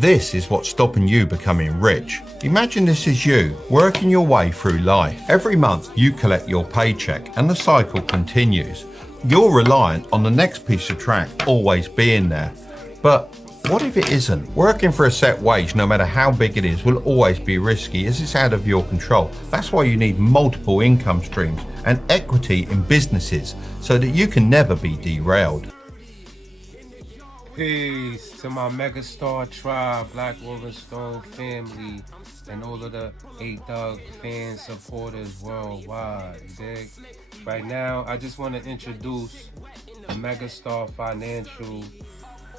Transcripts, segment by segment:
This is what's stopping you becoming rich. Imagine this is you, working your way through life. Every month you collect your paycheck and the cycle continues. You're reliant on the next piece of track always being there. But what if it isn't? Working for a set wage, no matter how big it is, will always be risky as it's out of your control. That's why you need multiple income streams and equity in businesses so that you can never be derailed. Peace to my MegaStar tribe, Black Rolling Stone family, and all of the 8 Thug fan supporters worldwide. You dig? Right now, I just want to introduce the MegaStar Financial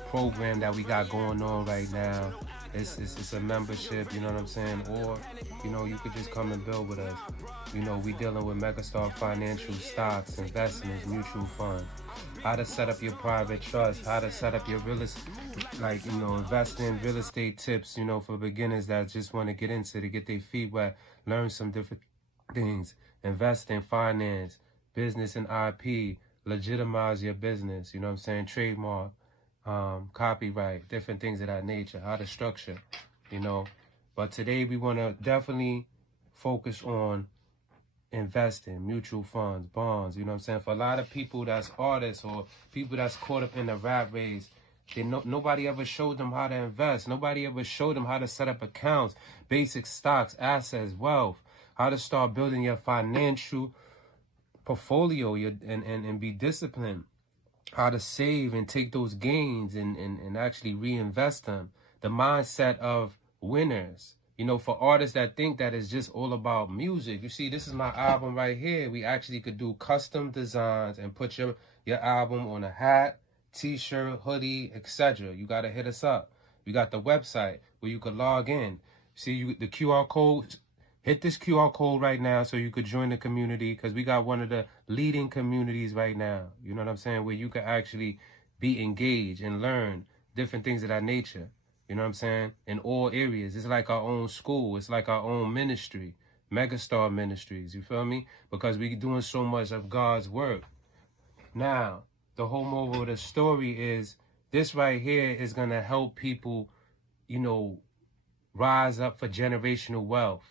program that we got going on right now. It's a membership, you know what I'm saying? Or, you could just come and build with us. We dealing with MegaStar Financial stocks, investments, mutual funds. How to set up your private trust, how to set up your real estate, invest in real estate tips, for beginners that just want to get into to get their feet wet, learn some different things, invest in finance, business and IP, legitimize your business, trademark, copyright, different things of that nature, how to structure, But today we want to definitely focus on investing, mutual funds, bonds, For a lot of people that's artists or people that's caught up in the rat race, nobody ever showed them how to invest. Nobody ever showed them how to set up accounts, basic stocks, assets, wealth, how to start building your financial portfolio and be disciplined, how to save and take those gains and actually reinvest them. The mindset of winners. For artists that think that it's just all about music. You see, this is my album right here. We actually could do custom designs and put your album on a hat, t-shirt, hoodie, etc. You got to hit us up. We got the website where you could log in. See, the QR code. Hit this QR code right now so you could join the community, because we got one of the leading communities right now. You know what I'm saying? Where you could actually be engaged and learn different things of that nature. You know what I'm saying? In all areas. It's like our own school. It's like our own ministry. MegaStar Ministries. You feel me? Because we doing so much of God's work. Now, the whole moral of the story is this right here is going to help people, rise up for generational wealth.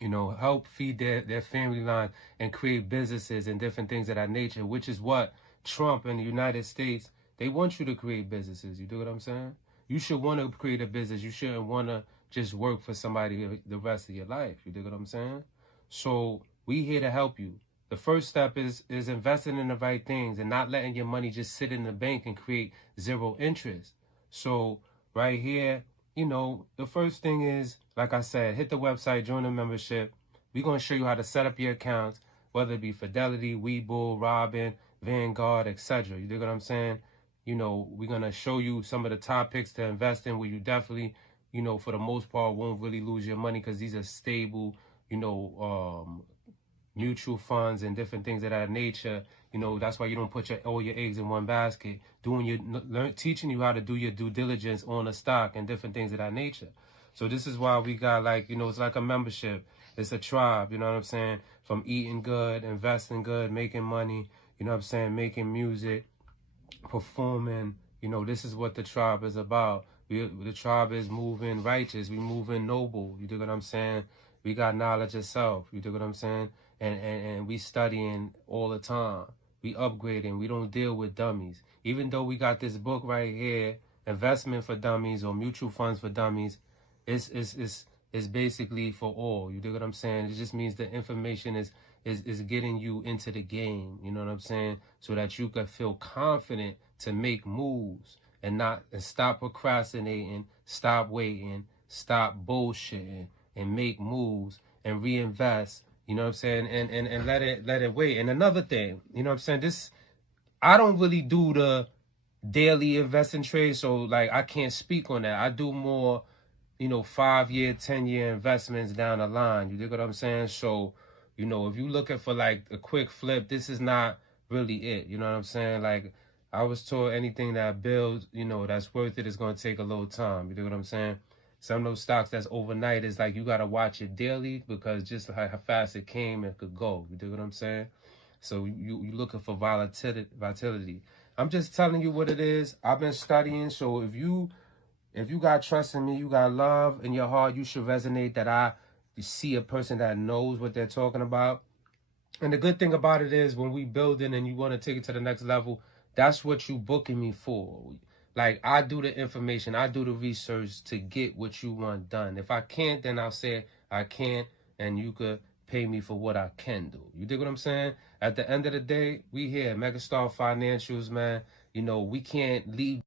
Help feed their family line and create businesses and different things of that nature, which is what Trump and the United States, they want you to create businesses. You do what I'm saying? You should want to create a business. You shouldn't want to just work for somebody the rest of your life. You dig what I'm saying? So we here to help you. The first step is investing in the right things and not letting your money just sit in the bank and create zero interest. So right here, the first thing is, like I said, hit the website, join the membership. We're going to show you how to set up your accounts, whether it be Fidelity, Webull, Robin, Vanguard, etc. You dig what I'm saying? We're going to show you some of the top picks to invest in where you definitely, for the most part, won't really lose your money, because these are stable, mutual funds and different things of that nature. That's why you don't put all your eggs in one basket. Teaching you how to do your due diligence on a stock and different things of that nature. So this is why we got it's like a membership. It's a tribe, you know what I'm saying? From eating good, investing good, making money, making music, performing. This is what the tribe is about. The tribe is moving righteous. We moving noble. You dig what I'm saying? We got knowledge of self. You dig what I'm saying? And we studying all the time. We upgrading. We don't deal with dummies. Even though we got this book right here, Investment for Dummies or Mutual Funds for Dummies, it's basically for all. You dig what I'm saying? It just means the information is getting you into the game. You know what I'm saying? So that you can feel confident to make moves and stop procrastinating, stop waiting, stop bullshitting, and make moves and reinvest. You know what I'm saying? And let it wait. And another thing, you know what I'm saying? I don't really do the daily investing trade, so I can't speak on that. I do more, 5-year, 10-year investments down the line. You dig what I'm saying? So, if you're looking for a quick flip, this is not really it. You know what I'm saying? I was told anything that builds, that's worth it is going to take a little time. You dig what I'm saying? Some of those stocks that's overnight is you got to watch it daily, because just how fast it came, it could go. You dig what I'm saying? So you looking for volatility. I'm just telling you what it is. I've been studying. So if you If you got trust in me, you got love in your heart, you should resonate that I see a person that knows what they're talking about. And the good thing about it is when we building and you want to take it to the next level, that's what you booking me for. Like, I do the information, I do the research to get what you want done. If I can't, then I'll say I can't, and you could pay me for what I can do. You dig what I'm saying? At the end of the day, we here, MegaStar Financials, man. You know, we can't leave